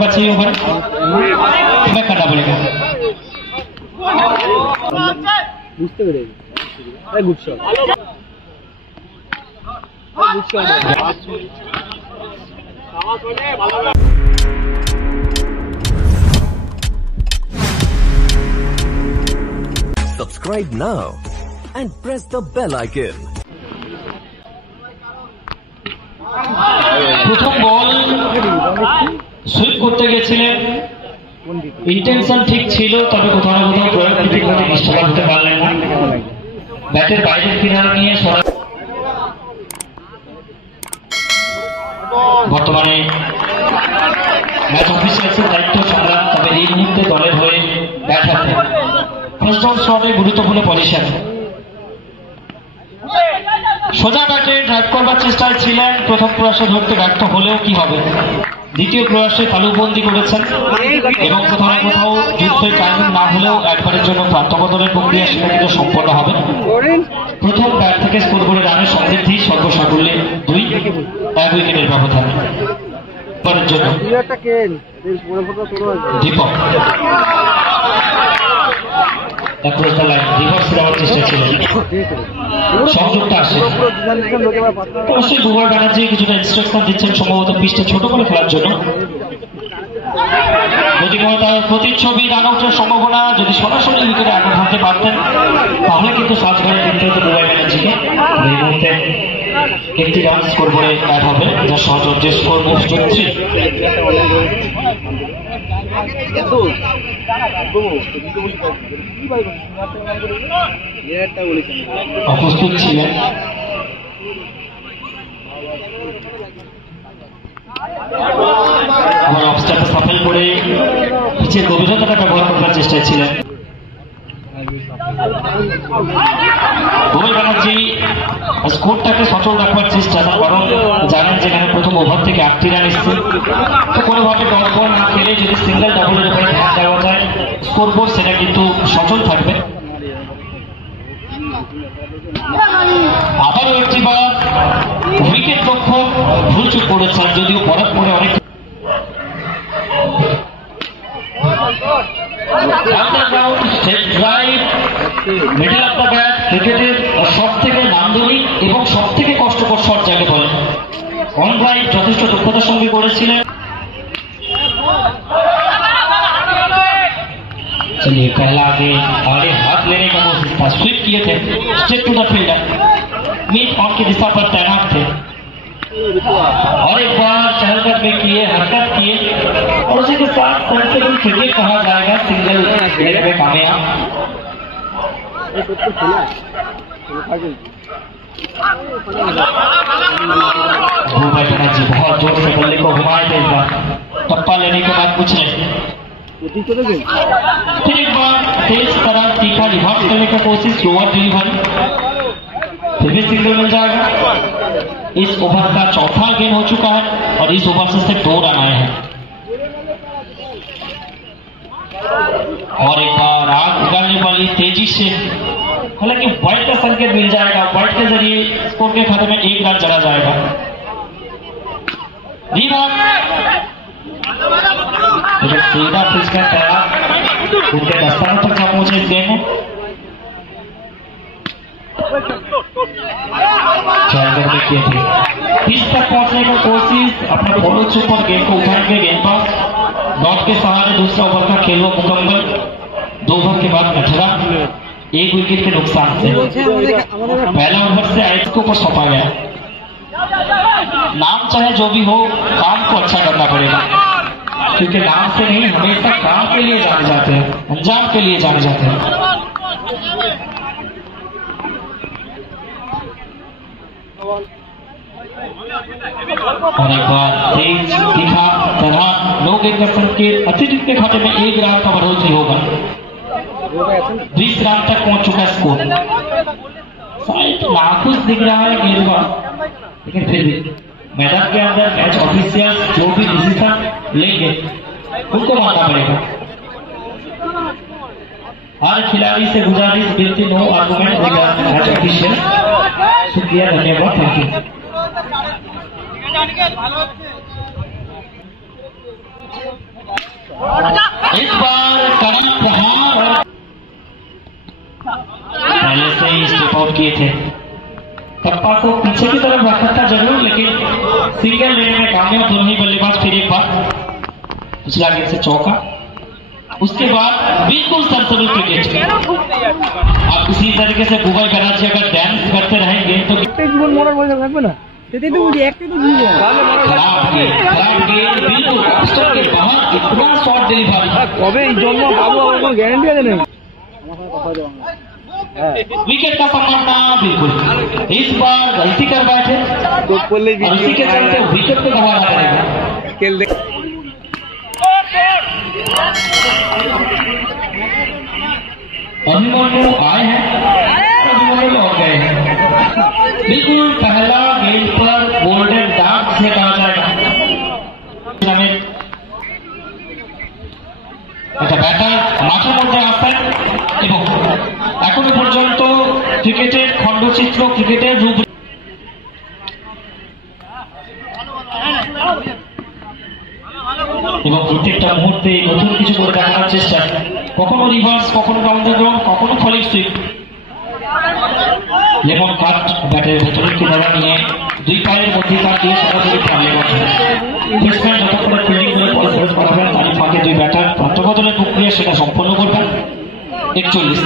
पारछे over back करना पड़ेगा বুঝতে পেরেছি এই গুড শট গুড শট সাবাস বলে ভালো Subscribe now and press the bell icon. প্রথম বল সুইপ করতে গিয়েছিলেন ইন্টেনশন ঠিক ছিল তবে কোথাও না কোথাও প্রয়োগ ঠিকভাবে নিশ্চিত করতে পারলেন না ব্যাটের বাইরের কিনারা নিয়ে বর্তমানে ম্যাচ অফিসিয়ালসের দায়িত্ব সামলান তবে এই মুহূর্তে দলের হয়ে ব্যাট হাতে ফার্স্ট ডাউন শটে গুরুত্বপূর্ণ পজিশন সোজা ব্যাটে ড্রাইভ করবার চেষ্টায় ছিলেন প্রথম প্রয়াসে ধরতে ব্যর্থ হলেও কি হবে দ্বিতীয় প্রয়াসে তালুবন্দি করেছেন এবং কোথাও না কোথাও যুদ্ধের টাইমিং না হলেও একবারের জন্য প্রান্তবদলের প্রক্রিয়া সেটা কিন্তু সম্পন্ন হবে প্রথম ব্যাট থেকে স্কোর করে রানের সমৃদ্ধি সর্বসাকুল্যে 2-1 উইকেটের ব্যবধান পরের জন্য Dipak across the line reverse দেওয়ার চেষ্টা ছিল সংযোগটা আসে অবশ্যই দুবার ব্যানার্জি কিছুটা ইনস্ট্রাকশন দিচ্ছেন সম্ভবত পিচটা ছোট করে খেলার জন্য প্রতিমতার প্রতিচ্ছবি রান আউটের সম্ভাবনা যদি সরাসরি উইকেটে আঘাত হানতে পারতেন তাহলে কিন্তু সার্চ করে দিতে হতো দুবার ব্যানার্জিকে এই মুহূর্তে একটি রান স্কোর করে অ্যাড হবে যার সহযোগে স্কোর মুভ 3 অপ্রস্তুত ছিলেন আমার অবস্থাটা সাফল করে পিচের গভীরতাটা ব্যবহার করার চেষ্টায় ছিলেন ভূমি ব্যানার্জি স্কোরটাকে সচল রাখবার চেষ্টা কারণ জানেন যেখানে প্রথম ওভার থেকে 8টি রান এসছে তো কোনোভাবে ডট বল না খেলে যদি সিঙ্গেল ডাবলের উপরে ধ্যান দেওয়া যায় স্কোর বোর্ড সেটা কিন্তু সচল থাকবে আবারও একটি বার উইকেট রক্ষক ভুল চুপ করেছেন যদিও পড়ার পরে অনেক মিডল অফ দ্য ব্যাট ক্রিকেটের সব থেকে নান্দনিক এবং সব থেকে কষ্টকর শট যাকে বলে অন রাইট যথেষ্ট দক্ষতার সঙ্গে করেছিলেন चलिए पहला आगे हाथ लेने का कोशिश था स्वीप किए थे straight to the fielder mid off की दिशा पर तैनात थे और एक बार चहलकट में किए हरकत किए और उसी के साथ सेंसिबल क्रिकेट कहा जाएगा सिंगल लेग में कामयाब भूभाई बनर्जी बहुत जोर से बल्ले को घुमाए थे इस बार टप्पा लेने के बाद कुछ नहीं फिर एक बार तेज तरह तीखा रिवर्स करने की कोशिश लोअर डिलीवरी फिर भी सिंगल मिल जाएगा इस ओवर का चौथा गेंद हो चुका है और इस ओवर से सिर्फ 2 रन आए हैं और एक बार आग निकालने वाली तेजी से हालांकि वाइड का संकेत मिल जाएगा वाइड के जरिए स्कोर के खाते में 1 रन चला जाएगा सीधा पिच का तैयार उनके दस्तानों तक पहुंचे इस गेम में किए थे पिच तक पहुंचने की कोशिश अपने फॉलो चुप पर गेंद को उठाने के गेंद पास डॉट के सहारे दूसरा ओवर का खेल हुआ मुकम्मल 2 ओवर के बाद कचरा 1 विकेट के नुकसान से पहला ओवर से आइस को ऊपर सौंपा गया नाम चाहे जो भी हो काम को अच्छा करना पड़ेगा क्योंकि नाम से नहीं हमेशा काम के लिए जाने जाते हैं अंजाम के लिए जाने जाते हैं और एक बार तेज दिखा तरह लोग एक संकेत अतिरिक्त के खाते में 1 रन का बढ़ोतरी होगा 20 रन तक पहुंच चुका स्कोर शायद नाखुश दिख रहा है गेंदबाज लेकिन फिर भी मैदान के अंदर मैच ऑफिशियल जो भी डिसीजन लेंगे उनको मानना पड़ेगा हर खिलाड़ी से गुजारिश बिल्कुल नो आर्गुमेंट मैच ऑफिशियल शुक्रिया धन्यवाद थैंक यू इस बार कड़ा प्रहार और पहले से ही स्टेप आउट किए थे। कप्पा को पीछे की तरफ रखा था जरूर, लेकिन सिंगल लेने में कामयाब दोनों ही बल्लेबाज। फिर एक बार पिछला गेंद से चौका, उसके बाद बिल्कुल सरसरी क्रिकेट। आप इसी तरीके से बुबाई कराची अगर डांस करते रहेंगे तो জীবন মরার বয়স থাকবে না, সেটাই তো বুঝি, একটাই তো বুঝি। खराब गेंद बिल्कुल ऑस्टर के बाहर इतना शॉट डिलीवरी। কবে এই জন্ম পাবো আমার কোনো গ্যারান্টি আছে নাকি? विकेट का संभावना बिल्कुल। इस बार गलती कर बैठे और इसी के चलते विकेट पे गंवाना पड़ेगा। अभिमन्यु आए हैं, अभिमन्यु लौट गए हैं। बिल्कुल पहला गेंद पर गोल्डन डाक से कहा जाएगा। अच्छा बैटर মাঠের মধ্যে আসেন এবং এখনো পর্যন্ত ক্রিকেটের খণ্ডচিত্র, ক্রিকেটের রূপ এবং প্রত্যেকটা মুহূর্তে নতুন কিছু করে দেখানোর চেষ্টা, কখনো রিভার্স, কখনো ডাউন দ্য গ্রাউন্ড, কখনো ফলিং সুইপ। লেমন কাট ব্যাটের ভেতরের কিনারা নিয়ে দুই পায়ের মধ্যিকার দিয়ে সরাসরি পারলে বসে ব্যাটসম্যান যতক্ষণ ফিল্ডিং করে বল ফেরত করাবেন, তারই ফাঁকে দুই ব্যাটার প্রান্তবদলের প্রক্রিয়া সেটা সম্পন্ন করবেন। 41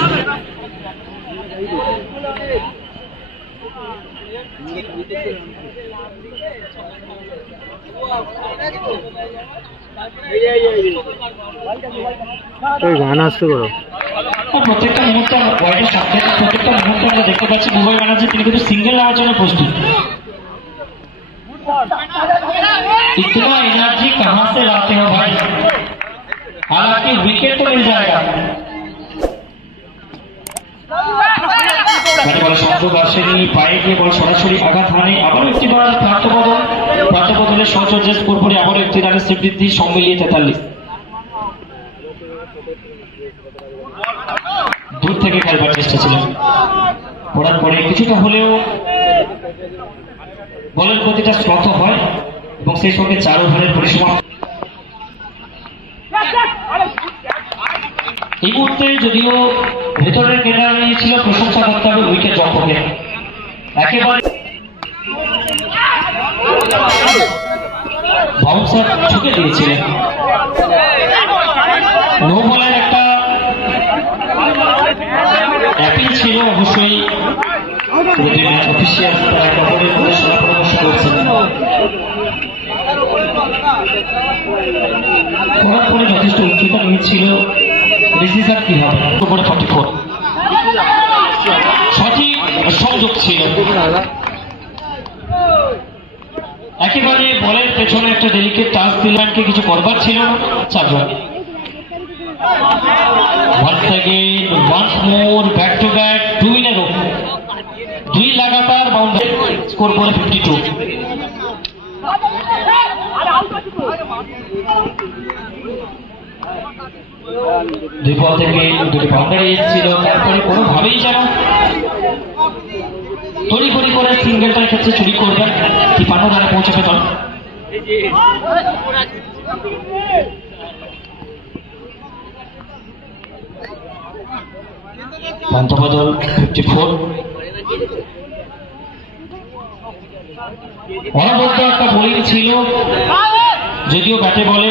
গান আসতে করো। প্রত্যেকটা মুহূর্তে ওয়াইডের সাথে প্রত্যেকটা মুহূর্তে আমরা দেখতে পাচ্ছি বুবাই ব্যানার্জি তিনি কিন্তু সিঙ্গেল নেওয়ার জন্য প্রস্তুত। इतना एनर्जी कहां से लाते हो भाई? हालांकि विकेट तो मिल जाएगा। সংযোগ আসেনি, পায়ে গিয়ে বল সরাসরি আঘাত হানে। আবার একটি বার প্রান্তবদলের সৌচর্যের স্কোর করে আবার একটি রানের বৃদ্ধি, সব মিলিয়ে 43। দূর থেকে খেলবার চেষ্টা ছিল, পড়ার পরে কিছুটা হলেও বলের গতিটা শ্রত হয় এবং সেই সঙ্গে 4 ওভারের পরিসমাপ্তি। এই মুহূর্তে যদিও ভেতরের কেনারা নিয়েছিল, প্রশংসা করতে হবে উইকেট রক্ষকের। একেবারে বাউন্সার ঠুকে দিয়েছিলেন। নো বলের একটা অ্যাপিল ছিল, অবশ্যই অফিসিয়াল পরামর্শ করছেন। করার পরে যথেষ্ট উচ্চতা নিয়েছিল, ডিসিশন কি হবে? 44 সঠিক সংযোগ ছিল। একেবারে বলের পেছনে একটা ডেলিকেট টাচ দিলেনকে কিছু করবার ছিল না। 4 run. once again, once more, back to back, 2 in a row, 2 লাগাতার বাউন্ডারি, স্কোর করে 52। দুই বল থেকে দুটি বাউন্ডারি এসেছিল, তারপরে কোনোভাবেই যেন তড়িঘড়ি করে সিঙ্গেলটার ক্ষেত্রে চুরি করবেন। 53 রানে পৌঁছে পেতেন। প্রান্তবদল 54। অনবদ্য একটা বোলিং ছিল, যদিও ব্যাটে বলে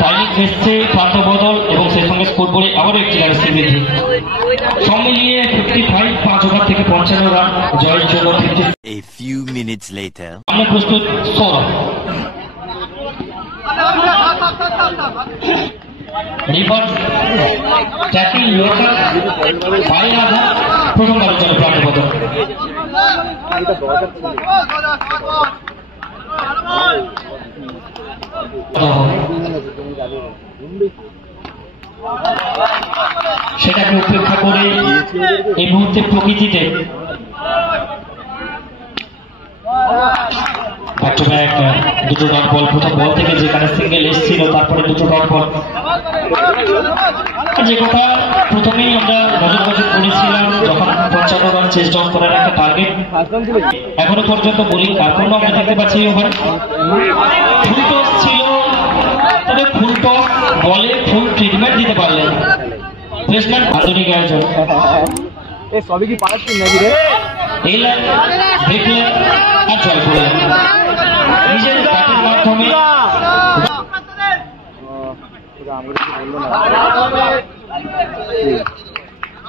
টাইমিং এসছে প্রান্তবদল এবং সেই সঙ্গে স্কোর করে আবারও একটি রানের বৃদ্ধি, সব মিলিয়ে 55, 5 ওভার থেকে 55 রান জয়ের জন্য। A few minutes later. আমরা প্রস্তুত। সৌরভ রিভার্স ট্যাকিং লোকাল বাইরে আধা, প্রথমবারের জন্য প্রান্তবদল। সেটাকে উপেক্ষা করে এই মুহূর্তে প্রকৃতিতে ব্যাক টু ব্যাক দুটো ডট বল। প্রথম বল থেকে যেখানে সিঙ্গেল এসেছিল, তারপরে দুটো ডট বল। যে কথা প্রথমেই আমরা নজর করেছিলাম যখন 55 রান চেস ডাউন করার একটা টার্গেট, এখনো পর্যন্ত বোলিং কার্পণ্য আমরা দেখতে পাচ্ছি। ওভারে ফুল টস ছিল, তবে ফুল টস বলে ফুল ট্রিটমেন্ট দিতে পারলেন প্রেসিডেন্ট আধুনিক আয়োজন। এই সবই কি পারছিস নাকি রে? এলেন দেখলেন আর জয় করলেন নিজের ব্যাটের মাধ্যমে।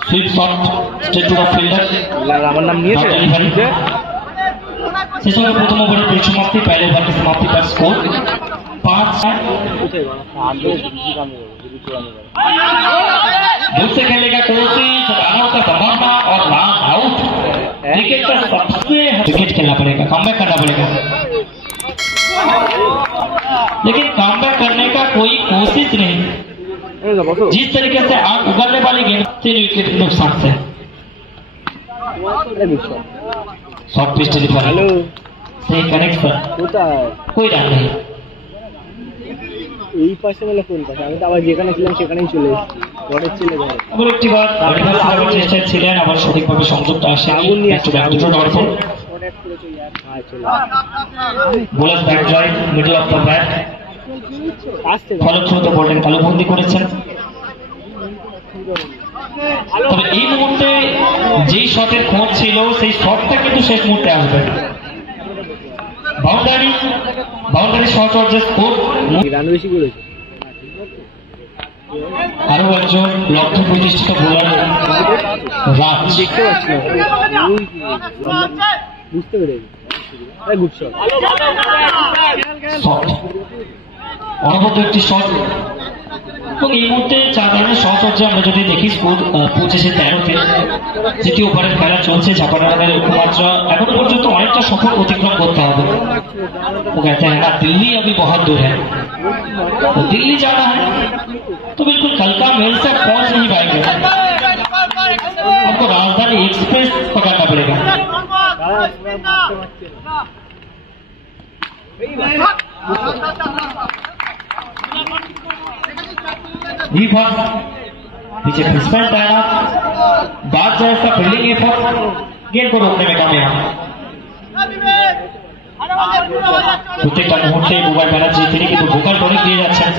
Sweep shot straight to the fielder. আমার নাম নিয়েছে শেষ হবে প্রথম ওভারের পরিসমাপ্তি। पहले ओवर की समाप्ति पर स्कोर 5। दूर से खेलेगा कोशिश, रनों का संभावना और रन आउट। क्रिकेट का सबसे विकेट खेलना पड़ेगा, कमबैक करना पड़ेगा, लेकिन कमबैक करने का कोई कोशिश नहीं। जिस तरीके से आग उगलने वाली गेंद 3 विकेट नुकसान से। शॉर्ट पिच डिलीवरी, सही कनेक्शन, कोई रन नहीं। এই পাশে বলে কোন পাশে? আমি তো আবার যেখানে ছিলাম সেখানেই চলে এসেছি। ঘরের ছেলে ঘরে আবার একটি বার অধিকার চেষ্টায় ছিলেন, আবার সঠিকভাবে সংযোগটা আসেনি। দুটো ডটফুল bowler back drive middle of the bat ফলপ্রসূত বোলিং তালুবন্দি করেছেন। তবে এই মুহূর্তে যেই শটের খোঁজ ছিল সেই শটটা কিন্তু শেষ মুহূর্তে আসবে। বাউন্ডারি শট অর যে স্কোর রান বেশি করেছে। আরো একজন লক্ষ্য প্রতিষ্ঠিত বোলার রাজ দেখতে পাচ্ছি বুঝতে পেরেছি। গুড শট, শট অনবদ্য একটি শট। এবং এই মুহূর্তে 4 রানের শট হচ্ছে। আমরা যদি দেখি স্কোর 25-13-তে তৃতীয় ওভারের খেলা চলছে। ঝাপাড়া রানের লক্ষ্যমাত্রা এখন পর্যন্ত অনেকটা সফল অতিক্রম করতে হবে। वो कहते हैं ना दिल्ली अभी बहुत दूर है, तो दिल्ली जाना है तो बिल्कुल कलका मेल से पहुंच नहीं पाएंगे। आपको राजधानी एक्सप्रेस पकड़ना पड़ेगा। पीछे फिसमेंट आया, बात जाए इसका फील्डिंग एफर्ट गेंद को रोकने में कामयाब। প্রত্যেকটা মুহূর্তে মোবাইল ব্যানার্জি তিনি কিন্তু ভোকাল টনিক দিয়ে যাচ্ছেন।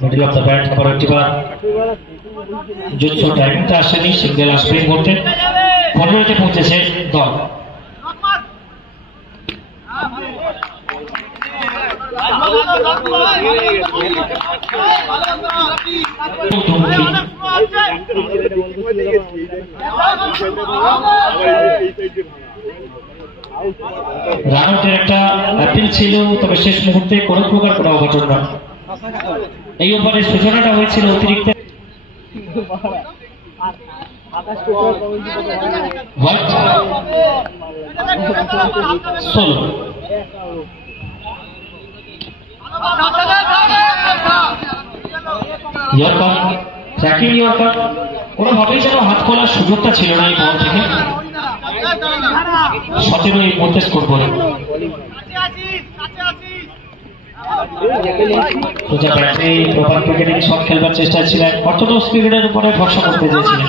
মিডল অফ দ্য ব্যাট আবার একটি বার যুদ্ধ টাইমিংটা আসেনি, সিঙ্গেল আসবে করতে। 15তে পৌঁছেছে দল। রানআউটের একটা অ্যাপিল ছিল, তবে শেষ মুহূর্তে কোনো প্রকার কোনো অঘটন না। এই ওভারের সূচনাটা হয়েছিল অতিরিক্ত কোনোভাবেই যেন হাত খোলার সুযোগটা ছিল না এই বল থেকে। 17 এই মুহূর্তে স্কোর করে প্রপার ক্রিকেটিং শট খেলবার চেষ্টা ছিলেন, অর্থোডক্স ক্রিকেটের উপরে ভরসা করতে চেয়েছিলেন।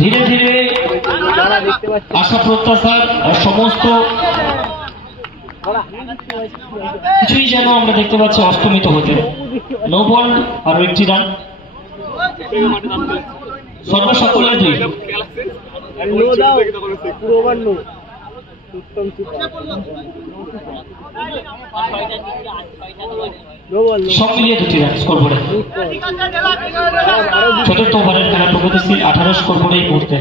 ধীরে ধীরে আশা প্রত্যাশার সমস্ত কিছুই যেন আমরা দেখতে পাচ্ছি অস্তমিত হতে। নো বল, আরো একটি রান, সর্বসাকুল্যে 2। সব মিলিয়ে 2টি রান স্কোর করে। চতুর্থ ওভারের খেলা প্রগতিশীল 18 স্কোর করে এই মুহূর্তে।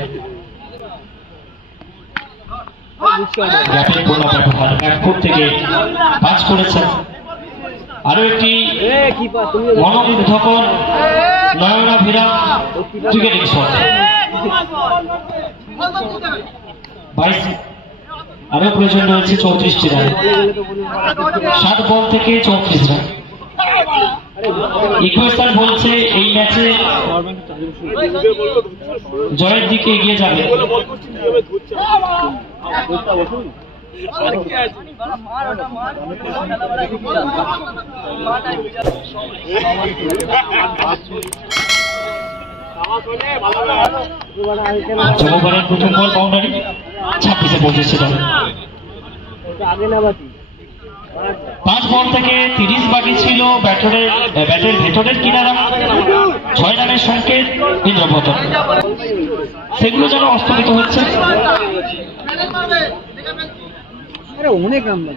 ব্যাকফুট থেকে পাঁচ করেছেন। আরো একটি মনোমুগ্ধকর নয়নাভিরাম ক্রিকেটিং শট। 22 আরো প্রয়োজন রয়েছে 34টি রান। 7 বল থেকে 34 রান। ইকুয়েশন বলছে এই ম্যাচে জয়ের দিকে এগিয়ে যাবে। যুববারের প্রথম বল বাউন্ডারি 26-এ পৌঁছেছে দল। 5 বল থেকে 30 বাকি ছিল। ব্যাটের ভেতরের কিনারা 6 রানের সংকেত ইন্দ্রপতন, সেগুলো যেন অস্তমিত হচ্ছে। অনেক আমরা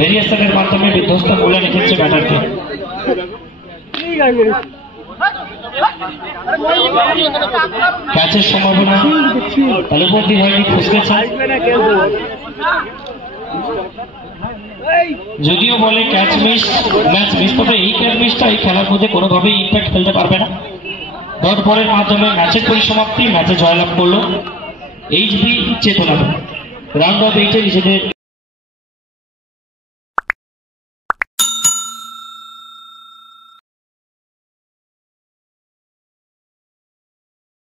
ভেরিয়েশনের মাধ্যমে বিধ্বস্ত করে রেখেছে ব্যাটারকে। ক্যাচের সম্ভাবনা তালুবন্দি হয়নি, ফুসকেছে। যদিও বলে ম্যাচ মিস, তবে এই ক্যাচ মিসটা এই খেলার মধ্যে কোনোভাবেই ইম্প্যাক্ট ফেলতে পারবে না। ডট বলের মাধ্যমে ম্যাচের পরিসমাপ্তি, ম্যাচে জয়লাভ করলো এইচবি চেতনা। রাউন্ড অফ 8-এ নিজেদের